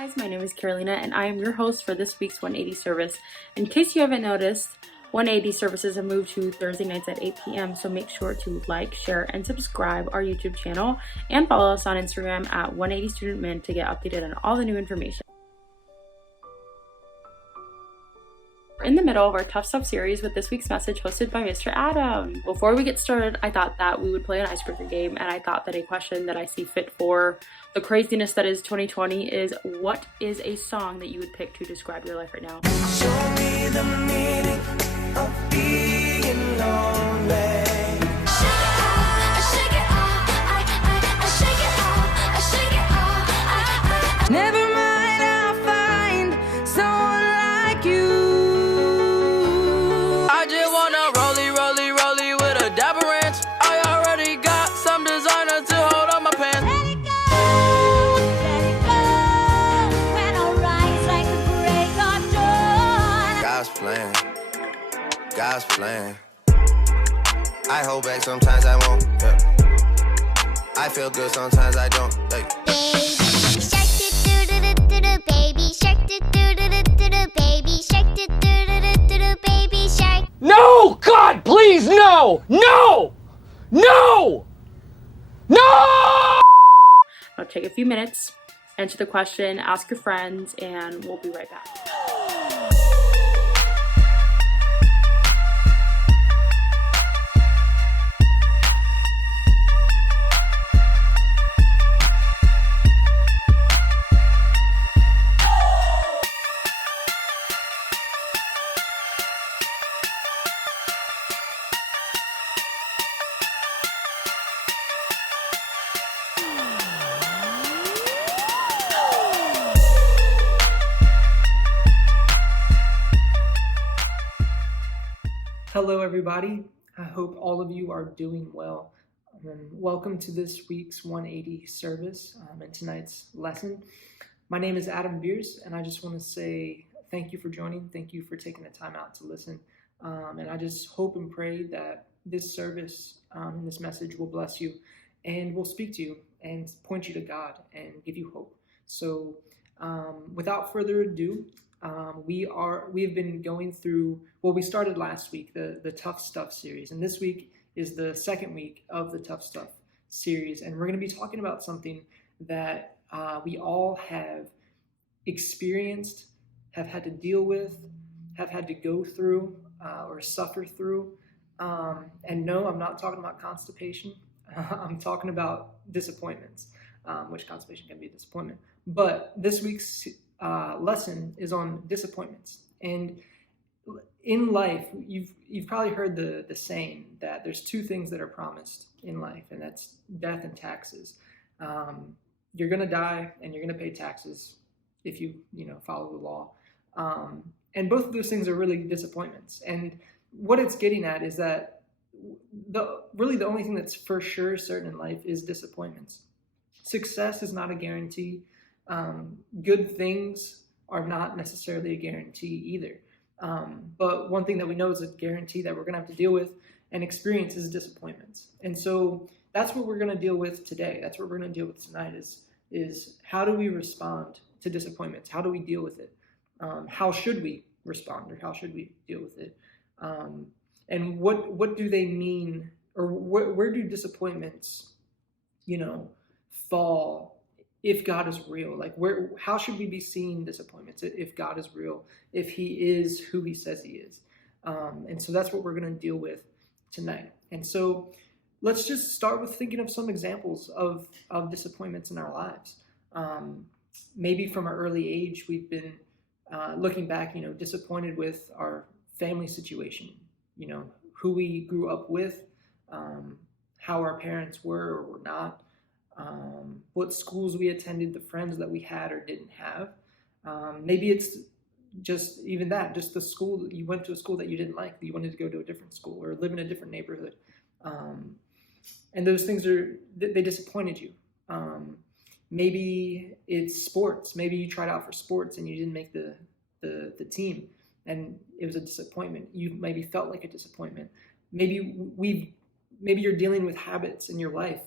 guys, my name is Carolina and I am your host for this week's 180 service. In case you haven't noticed, 180 services have moved to Thursday nights at 8 p.m. So make sure to like, share, and subscribe our YouTube channel and follow us on Instagram at 180studentmin to get updated on all the new information. We're in the middle of our Tough Stuff series with this week's message hosted by Mr. Adam. Before we get started, I thought that we would play an icebreaker game, and I thought that a question that I see fit for the craziness that is 2020 is, what is a song that you would pick to describe your life right now? Show me the meaning of being lonely. Never mind, I'll find someone like you. I just wanna rollie with a dapper ranch. I already got some designer to hold on my pants. Let it go, when I rise like the break of dawn. God's plan. I hold back sometimes I won't. Yeah. I feel good sometimes I don't. Hey. Baby shark, do-do-do-do-do, baby shark, do-do-do-do-do, baby shark. No! God, please, no! No! No! No! Now take a few minutes, answer the question, ask your friends, and we'll be right back. Hello, everybody. I hope all of you are doing well. Welcome to this week's 180 service and tonight's lesson. My name is Adam Beers, and I just want to say thank you for joining. Thank you for taking the time out to listen. And I just hope and pray that this service and this message will bless you and will speak to you and point you to God and give you hope. So without further ado, we have been going through, well, we started last week, the Tough Stuff series, and this week is the second week of the Tough Stuff series, and we're going to be talking about something that we all have experienced, have had to deal with, have had to go through or suffer through, and no, I'm not talking about constipation. I'm talking about disappointments, which constipation can be a disappointment. But this week's lesson is on disappointments. And in life, you've probably heard the saying that there's two things that are promised in life, and that's death and taxes. You're gonna die, and you're gonna pay taxes if you follow the law. And both of those things are really disappointments. And what it's getting at is that the only thing that's for sure certain in life is disappointments. Success is not a guarantee. Good things are not necessarily a guarantee either. But one thing that we know is a guarantee that we're going to have to deal with and experience is disappointments. And so that's what we're going to deal with today. That's what we're going to deal with tonight is how do we respond to disappointments? How do we deal with it? How should we respond, or how should we deal with it? And what do they mean, or where do disappointments, fall if God is real? Like, how should we be seeing disappointments if God is real, if he is who he says he is? And so that's what we're going to deal with tonight. And so let's just start with thinking of some examples of disappointments in our lives. Maybe from an early age, we've been looking back, disappointed with our family situation, who we grew up with, how our parents were or were not, what schools we attended, the friends that we had or didn't have. Maybe it's just even that, just the school that you went to, a school that you didn't like, that you wanted to go to a different school or live in a different neighborhood. And those things they disappointed you. Maybe it's sports. Maybe you tried out for sports and you didn't make the team, and it was a disappointment. You maybe felt like a disappointment. Maybe you're dealing with habits in your life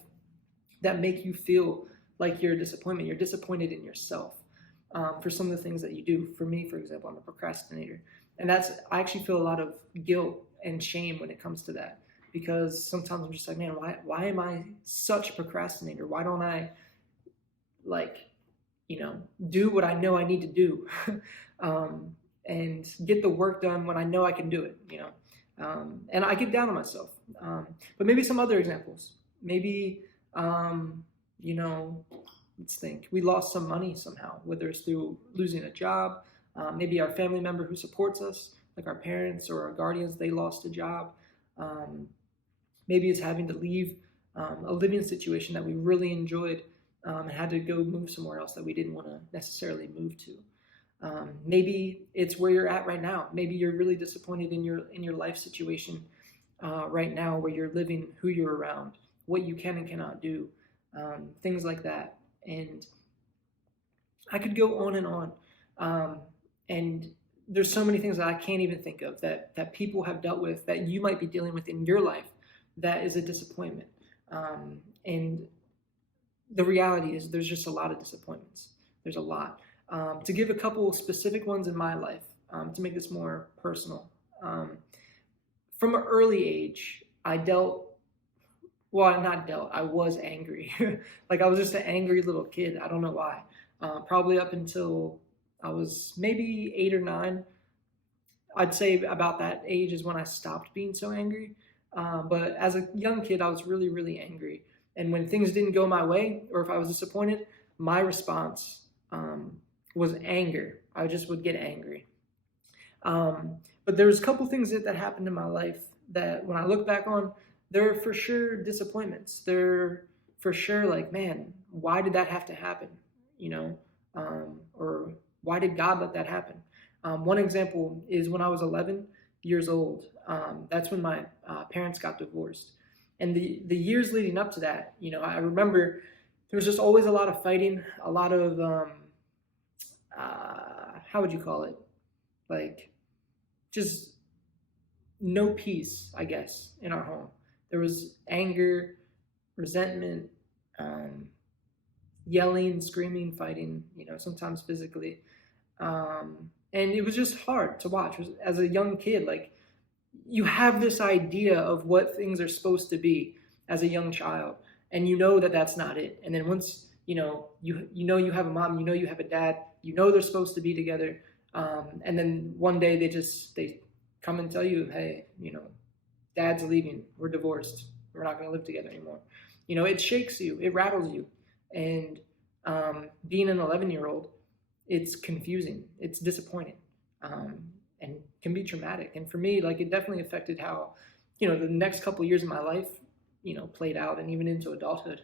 that make you feel like you're a disappointment. You're disappointed in yourself. for some of the things that you do. For me, for example, I'm a procrastinator. And I actually feel a lot of guilt and shame when it comes to that, because sometimes I'm just like, man, why am I such a procrastinator? Why don't I do what I know I need to do and get the work done when I know I can do it, and I get down on myself. But maybe some other examples, maybe, let's think, we lost some money somehow, whether it's through losing a job, maybe our family member who supports us, like our parents or our guardians, they lost a job. Maybe it's having to leave a living situation that we really enjoyed and had to go move somewhere else that we didn't want to necessarily move to. Maybe it's where you're at right now. Maybe you're really disappointed in your life situation right now, where you're living, who you're around, what you can and cannot do, things like that. And I could go on and on. And there's so many things that I can't even think of that people have dealt with, that you might be dealing with in your life, that is a disappointment. And the reality is there's just a lot of disappointments. There's a lot. To give a couple specific ones in my life, to make this more personal. From an early age, I was angry. Like, I was just an angry little kid. I don't know why. Probably up until I was maybe 8 or 9. I'd say about that age is when I stopped being so angry. But as a young kid, I was really, really angry. And when things didn't go my way, or if I was disappointed, my response was anger. I just would get angry. But there was a couple things that happened in my life that when I look back on, they're for sure disappointments. They're for sure like, man, why did that have to happen? Or why did God let that happen? One example is when I was 11 years old. That's when my parents got divorced. And the years leading up to that, I remember there was just always a lot of fighting, a lot of, how would you call it? Like, just no peace, I guess, in our home. There was anger, resentment, yelling, screaming, fighting, sometimes physically. And it was just hard to watch. As a young kid, like, you have this idea of what things are supposed to be as a young child, and that that's not it. And then once you have a mom, you have a dad, they're supposed to be together, and then one day they come and tell you, hey, dad's leaving, we're divorced, we're not going to live together anymore. It shakes you, it rattles you. And being an 11-year-old, it's confusing, it's disappointing, and can be traumatic. And for me, like, it definitely affected how, the next couple of years of my life, played out, and even into adulthood,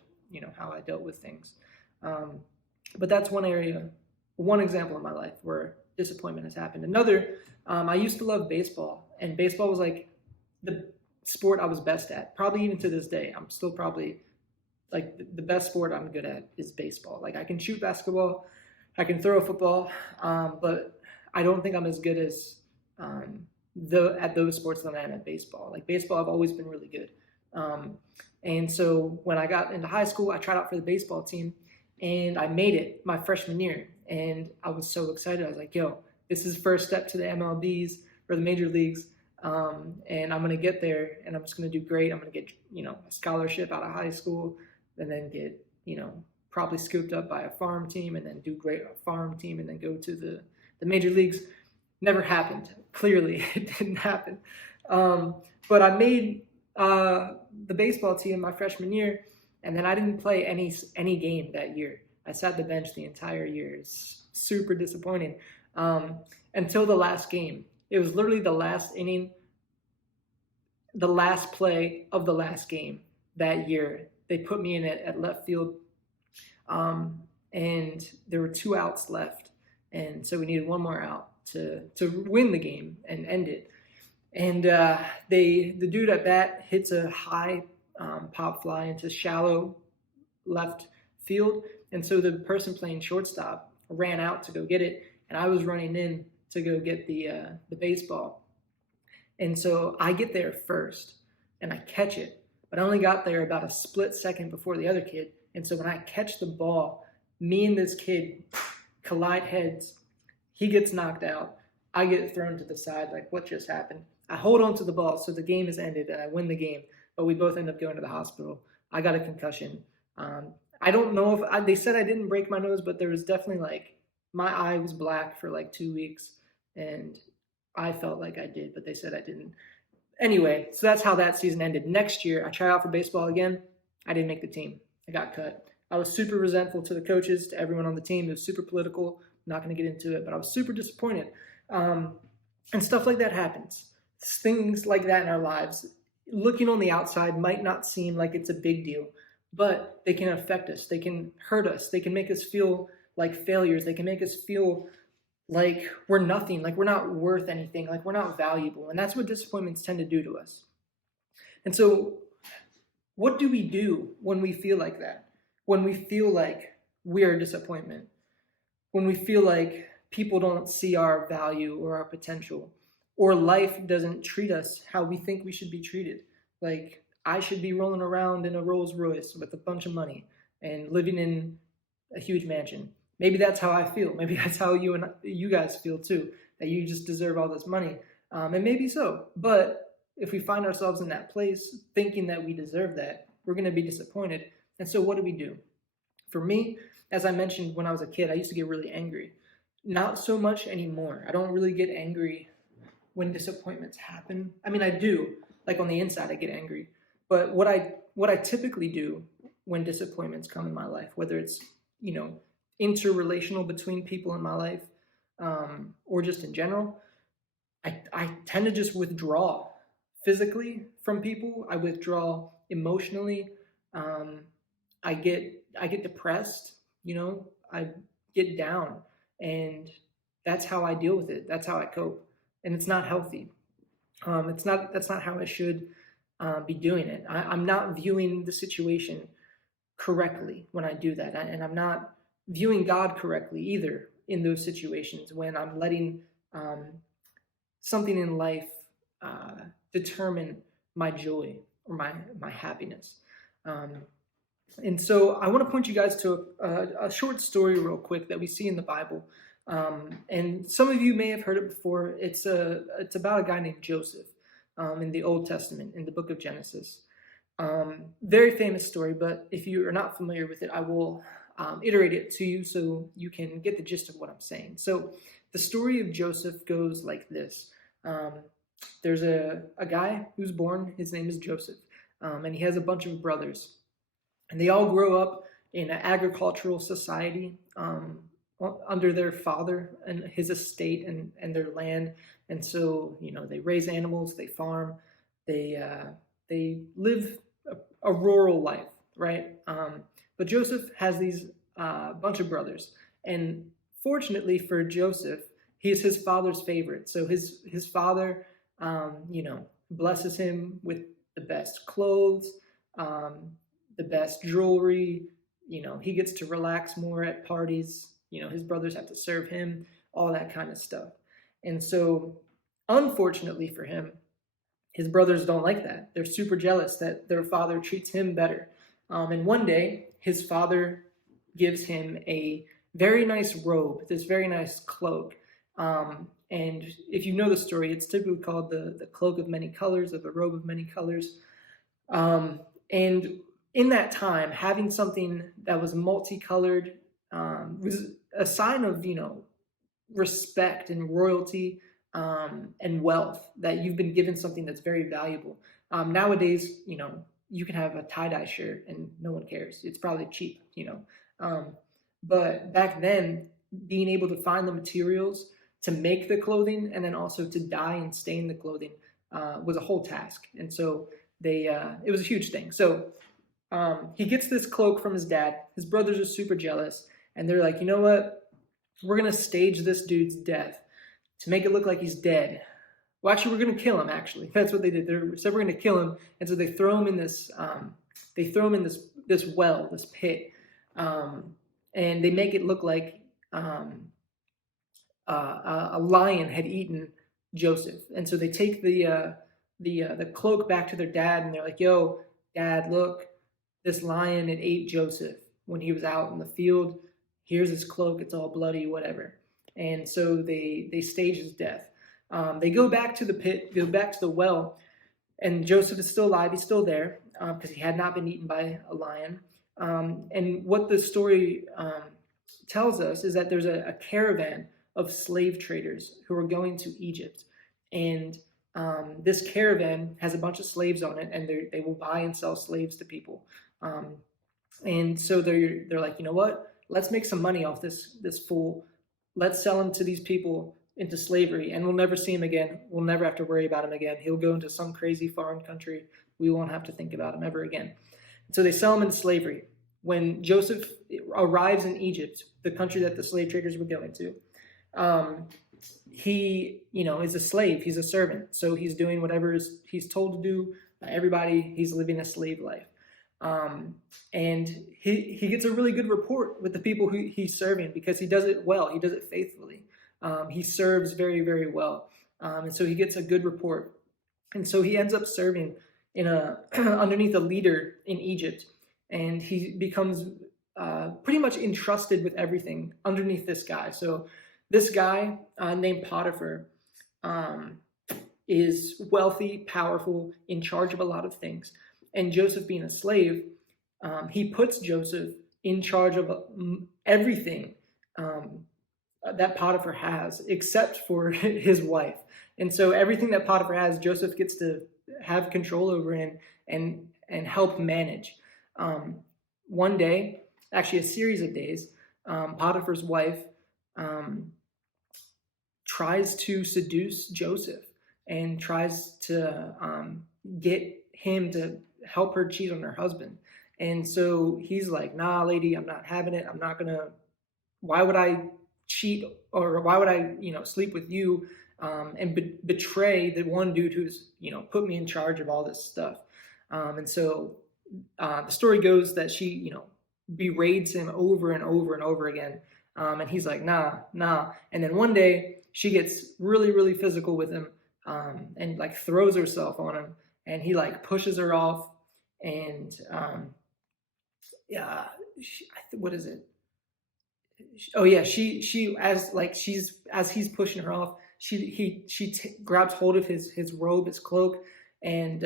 how I dealt with things. But that's one example in my life where disappointment has happened. Another, I used to love baseball, and baseball was like the sport I was best at. Probably even to this day, I'm still probably like the best sport I'm good at is baseball. Like, I can shoot basketball, I can throw a football, but I don't think I'm as good as at those sports than I am at baseball. Like, baseball, I've always been really good. And so when I got into high school, I tried out for the baseball team, and I made it my freshman year. And I was so excited. I was like, yo, this is the first step to the MLBs or the major leagues. And I'm going to get there, and I'm just going to do great. I'm going to get, a scholarship out of high school, and then get, probably scooped up by a farm team, and then do great on a farm team, and then go to the major leagues. Never happened. Clearly, it didn't happen. But I made the baseball team my freshman year, and then I didn't play any game that year. I sat the bench the entire year. It's super disappointing. Until the last game. It was literally the last inning, the last play of the last game that year. They put me in at left field, and there were 2 outs left. And so we needed one more out to win the game and end it. And the dude at bat hits a high pop fly into shallow left field. And so the person playing shortstop ran out to go get it, and I was running in to go get the baseball. And so I get there first, and I catch it, but I only got there about a split second before the other kid. And so when I catch the ball, me and this kid collide heads. He gets knocked out. I get thrown to the side, like, what just happened? I hold on to the ball, so the game is ended, and I win the game, but we both end up going to the hospital. I got a concussion. I don't know if they said I didn't break my nose, but there was definitely like, my eye was black for like 2 weeks, and I felt like I did, but they said I didn't. Anyway, so that's how that season ended. Next year, I tried out for baseball again. I didn't make the team. I got cut. I was super resentful to the coaches, to everyone on the team. It was super political. I'm not going to get into it, but I was super disappointed. And stuff like that happens. Things like that in our lives, looking on the outside, might not seem like it's a big deal, but they can affect us. They can hurt us. They can make us feel like failures. They can make us feel like we're nothing, like we're not worth anything, like we're not valuable. And that's what disappointments tend to do to us. And so what do we do when we feel like that? When we feel like we are a disappointment? When we feel like people don't see our value or our potential, or life doesn't treat us how we think we should be treated? Like, I should be rolling around in a Rolls Royce with a bunch of money and living in a huge mansion. Maybe that's how I feel. Maybe that's how you guys feel too, that you just deserve all this money. And maybe so. But if we find ourselves in that place thinking that we deserve that, we're going to be disappointed. And so what do? For me, as I mentioned, when I was a kid, I used to get really angry. Not so much anymore. I don't really get angry when disappointments happen. I mean, I do. Like, on the inside, I get angry. But what I typically do when disappointments come in my life, whether it's, interrelational between people in my life, or just in general, I tend to just withdraw physically from people. I withdraw emotionally. I get depressed. I get down, and that's how I deal with it. That's how I cope, and it's not healthy. That's not how I should be doing it. I'm not viewing the situation correctly when I do that, and I'm not viewing God correctly either in those situations when I'm letting something in life determine my joy or my happiness. And so I want to point you guys to a short story real quick that we see in the Bible. And some of you may have heard it before. It's about a guy named Joseph in the Old Testament, in the book of Genesis. Very famous story, but if you are not familiar with it, I will iterate it to you so you can get the gist of what I'm saying. So the story of Joseph goes like this. There's a guy who's born. His name is Joseph, and he has a bunch of brothers. And they all grow up in an agricultural society under their father and his estate and their land. And so, they raise animals, they farm, they live a rural life, right? But Joseph has these bunch of brothers. And fortunately for Joseph, he is his father's favorite. So his father, blesses him with the best clothes, the best jewelry. He gets to relax more at parties. His brothers have to serve him, all that kind of stuff. And so, unfortunately for him, his brothers don't like that. They're super jealous that their father treats him better. And one day, his father gives him a very nice robe, this very nice cloak. And if you know the story, it's typically called the cloak of many colors, or the robe of many colors. And in that time, having something that was multicolored was a sign of, respect and royalty and wealth, that you've been given something that's very valuable. Nowadays, you can have a tie-dye shirt and no one cares. It's probably cheap, But back then, being able to find the materials to make the clothing and then also to dye and stain the clothing was a whole task. And so it was a huge thing. So he gets this cloak from his dad. His brothers are super jealous. And they're like, you know what? We're going to stage this dude's death to make it look like he's dead. Well, actually, we're going to kill him, actually. That's what they did. They said, we're going to kill him. And so they throw him in this, this well, this pit. And they make it look like a lion had eaten Joseph. And so they take the cloak back to their dad, and they're like, yo, Dad, look, this lion, it ate Joseph when he was out in the field. here's his cloak, it's all bloody, whatever. And so they stage his death. They go back to the pit, go back to the well, and Joseph is still alive. He's still there because he had not been eaten by a lion. And what the story tells us is that there's a caravan of slave traders who are going to Egypt. And this caravan has a bunch of slaves on it, and they will buy and sell slaves to people. And so they're like, you know what? Let's make some money off this fool. Let's sell him to these people into slavery, and we'll never see him again. We'll never have to worry about him again. He'll go into some crazy foreign country. We won't have to think about him ever again. So they sell him into slavery. When Joseph arrives in Egypt, the country that the slave traders were going to, he, is a slave. He's a servant. So he's doing whatever he's told to do by everybody. He's living a slave life. And he gets a really good rapport with the people who he's serving because he does it well. He does it faithfully. He serves very, very well. And so he gets a good report. And so he ends up serving underneath a leader in Egypt. And he becomes pretty much entrusted with everything underneath this guy. So this guy named Potiphar is wealthy, powerful, in charge of a lot of things. And Joseph being a slave, he puts Joseph in charge of everything that Potiphar has, except for his wife. And so everything that Potiphar has, Joseph gets to have control over and help manage. One day, actually a series of days, Potiphar's wife tries to seduce Joseph and tries to get him to help her cheat on her husband. And so he's like, nah, lady, I'm not having it. I'm not gonna, why would I cheat, or why would I, sleep with you and betray the one dude who's, put me in charge of all this stuff. And so the story goes that she, berates him over and over and over again. And he's like, nah. And then one day she gets really, really physical with him and like throws herself on him. And he like pushes her off, and what is it? Oh yeah, she as he's pushing her off, she grabs hold of his robe, his cloak, and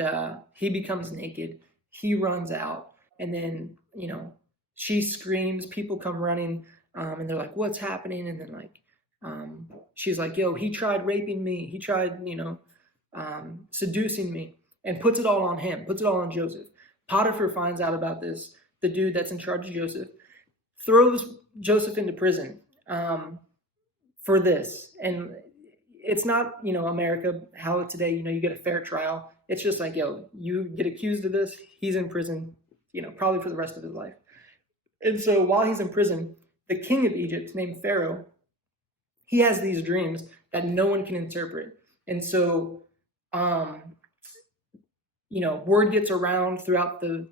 he becomes naked. He runs out, and then she screams. People come running, and they're like, "What's happening?" And then she's like, "Yo, he tried raping me. He tried seducing me." And puts it all on him, puts it all on Joseph. Potiphar finds out about this, the dude that's in charge of Joseph, throws Joseph into prison for this. And it's not, America, how today, you get a fair trial. It's just like, yo, you get accused of this, he's in prison, probably for the rest of his life. And so while he's in prison, the king of Egypt, named Pharaoh, he has these dreams that no one can interpret. And so, word gets around throughout the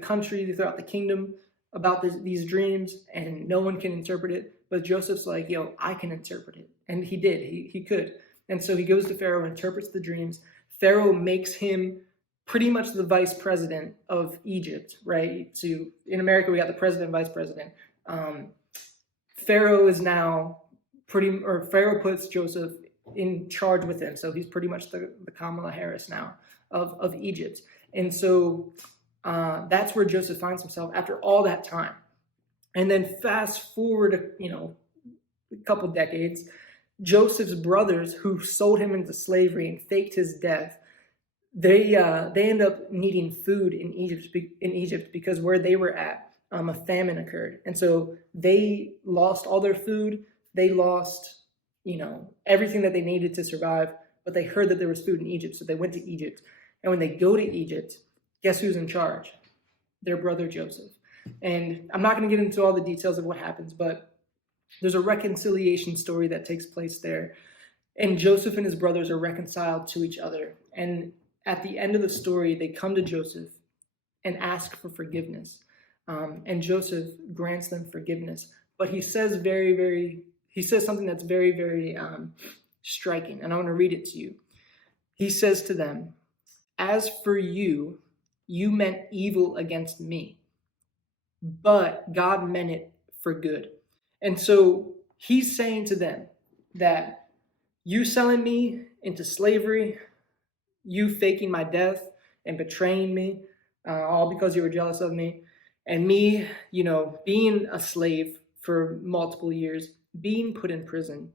country, throughout the kingdom about these dreams, and no one can interpret it. But Joseph's like, yo, I can interpret it. And he did. He could. And so he goes to Pharaoh, interprets the dreams. Pharaoh makes him pretty much the vice president of Egypt, right? So in America, we got the president, vice president. Pharaoh is now Pharaoh puts Joseph in charge with him. So he's pretty much the Kamala Harris now of Egypt. And so that's where Joseph finds himself after all that time. And then fast forward, a couple decades, Joseph's brothers who sold him into slavery and faked his death, they end up needing food in Egypt because where they were at, a famine occurred. And so they lost all their food. They lost, everything that they needed to survive, but they heard that there was food in Egypt. So they went to Egypt. And when they go to Egypt, guess who's in charge? Their brother Joseph. And I'm not going to get into all the details of what happens, but there's a reconciliation story that takes place there. And Joseph and his brothers are reconciled to each other. And at the end of the story, they come to Joseph and ask for forgiveness. And Joseph grants them forgiveness. But he says something that's very, very striking. And I want to read it to you. He says to them, "As for you, you meant evil against me, but God meant it for good, And so he's saying to them that you selling me into slavery, you faking my death and betraying me, all because you were jealous of me, and me, being a slave for multiple years, being put in prison.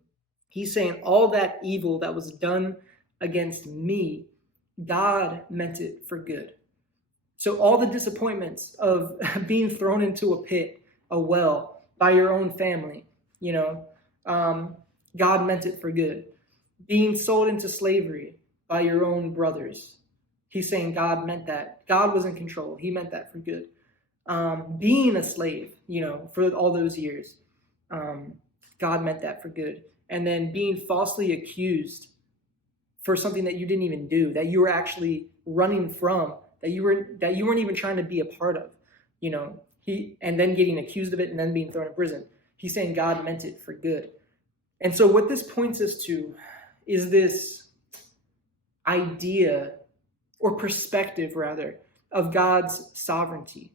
He's saying all that evil that was done against me, God meant it for good. So all the disappointments of being thrown into a pit, a well, by your own family, God meant it for good. Being sold into slavery by your own brothers, he's saying God meant that. God was in control. He meant that for good. Being a slave, for all those years, God meant that for good. And then being falsely accused for something that you didn't even do, that you were actually running from, that you weren't even trying to be a part of, and then getting accused of it and then being thrown in prison. He's saying God meant it for good. And so what this points us to is this idea, or perspective rather, of God's sovereignty.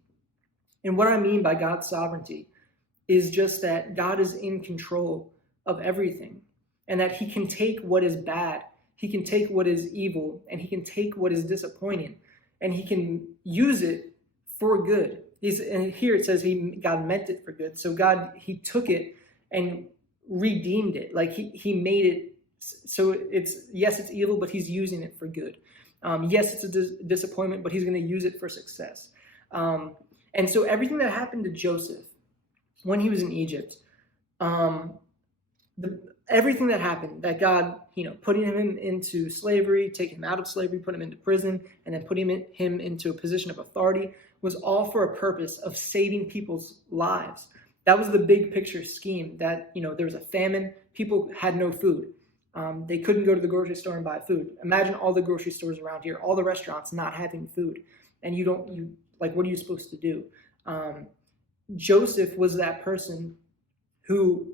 And what I mean by God's sovereignty is just that God is in control of everything, and that he can take what is bad, he can take what is evil, and he can take what is disappointing, and he can use it for good. And here it says God meant it for good. So he took it and redeemed it. Like he made it so it's evil, but he's using it for good. Yes, it's a disappointment, but he's going to use it for success. And so everything that happened to Joseph when he was in Egypt, everything that happened, that God, putting him into slavery, taking him out of slavery, put him into prison, and then putting him into a position of authority, was all for a purpose of saving people's lives. That was the big picture scheme, that, there was a famine, people had no food. They couldn't go to the grocery store and buy food. Imagine all the grocery stores around here, all the restaurants not having food. And what are you supposed to do? Joseph was that person who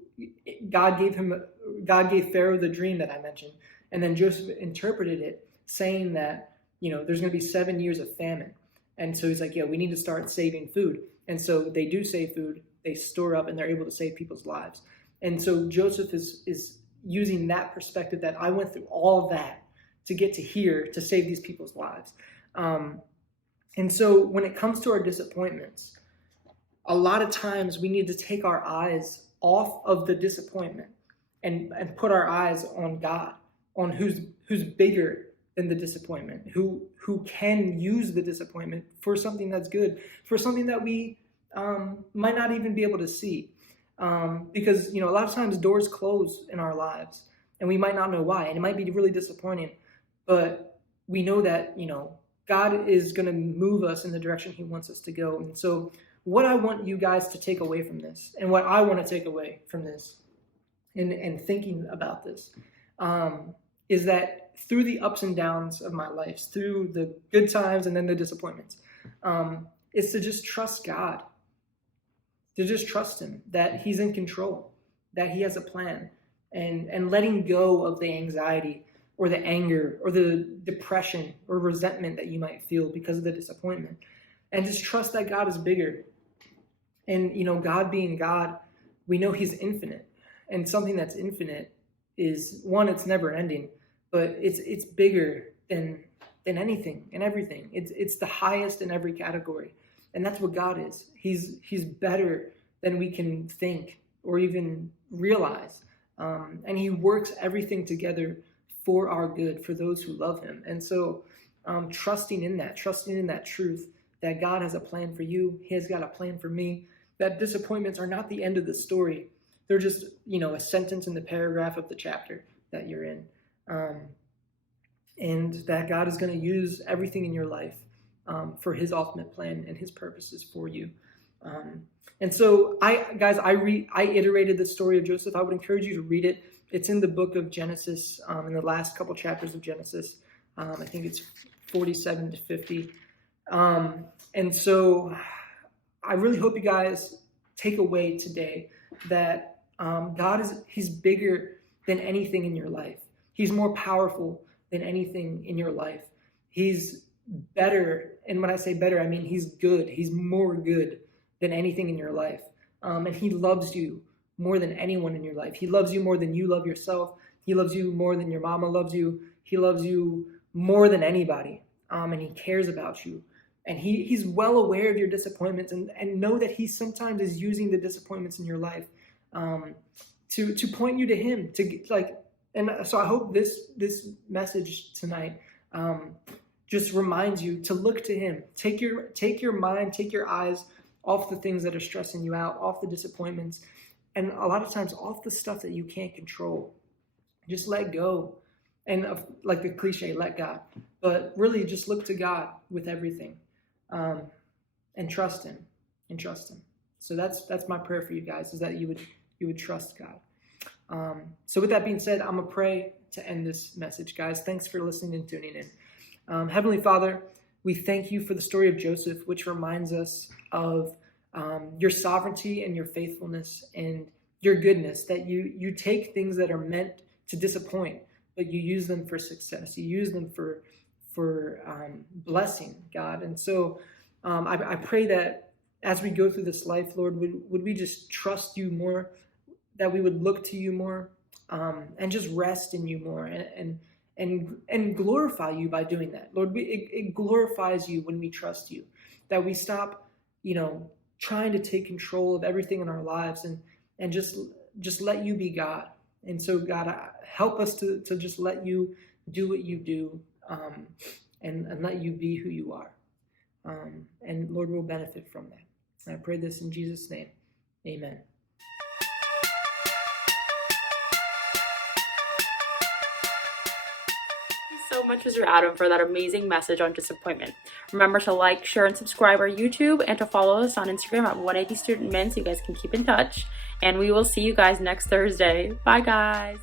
God gave Pharaoh the dream that I mentioned. And then Joseph interpreted it saying that, there's going to be 7 years of famine. And so he's like, we need to start saving food. And so they do save food, they store up, and they're able to save people's lives. And so Joseph is using that perspective, that I went through all of that to get to here to save these people's lives. And so when it comes to our disappointments, a lot of times we need to take our eyes off of the disappointment and put our eyes on God, on who's bigger than the disappointment, who can use the disappointment for something that's good, for something that we might not even be able to see. Because, a lot of times doors close in our lives and we might not know why, and it might be really disappointing, but we know that, God is going to move us in the direction he wants us to go. And so what I want you guys to take away from this, and what I want to take away from this and thinking about this, is that through the ups and downs of my life, through the good times and then the disappointments, is to just trust God, to just trust him, that he's in control, that he has a plan, and letting go of the anxiety or the anger or the depression or resentment that you might feel because of the disappointment, and just trust that God is bigger. And, God being God, we know he's infinite, and something that's infinite is, one, it's never ending, but it's bigger than anything and everything. It's the highest in every category. And that's what God is. He's better than we can think or even realize. And he works everything together for our good, for those who love him. And so trusting in that truth, that God has a plan for you. He has got a plan for me, that disappointments are not the end of the story. They're just, a sentence in the paragraph of the chapter that you're in. And that God is going to use everything in your life for his ultimate plan and his purposes for you. And so I iterated the story of Joseph. I would encourage you to read it. It's in the book of Genesis, in the last couple chapters of Genesis. I think it's 47 to 50. And so I really hope you guys take away today that he's bigger than anything in your life. He's more powerful than anything in your life. He's better. And when I say better, I mean he's good. He's more good than anything in your life. And he loves you more than anyone in your life. He loves you more than you love yourself. He loves you more than your mama loves you. He loves you more than anybody. And he cares about you. And he's well aware of your disappointments, and know that he sometimes is using the disappointments in your life to point you to him. And so I hope this message tonight just reminds you to look to him. Take your mind, take your eyes off the things that are stressing you out, off the disappointments, and a lot of times off the stuff that you can't control. Just let go. And like the cliche, let God. But really just look to God with everything. And trust him. So that's my prayer for you guys, is that you would trust God. So with that being said, I'm gonna pray to end this message, guys. Thanks for listening and tuning in. Heavenly Father, we thank you for the story of Joseph, which reminds us of your sovereignty and your faithfulness and your goodness, that you take things that are meant to disappoint, but you use them for success. You use them for blessing, God. And so I pray that as we go through this life, Lord, would we just trust you more, that we would look to you more, and just rest in you more, and glorify you by doing that. Lord, it glorifies you when we trust you, that we stop, trying to take control of everything in our lives and just let you be God. And so, God, help us to just let you do what you do, and let you be who you are. And Lord, we'll benefit from that. And I pray this in Jesus' name. Amen. So much, Mr. Adam, for that amazing message on disappointment. Remember to like, share, and subscribe our YouTube, and to follow us on Instagram at 180 Student Min so you guys can keep in touch. And we will see you guys next Thursday. Bye, guys.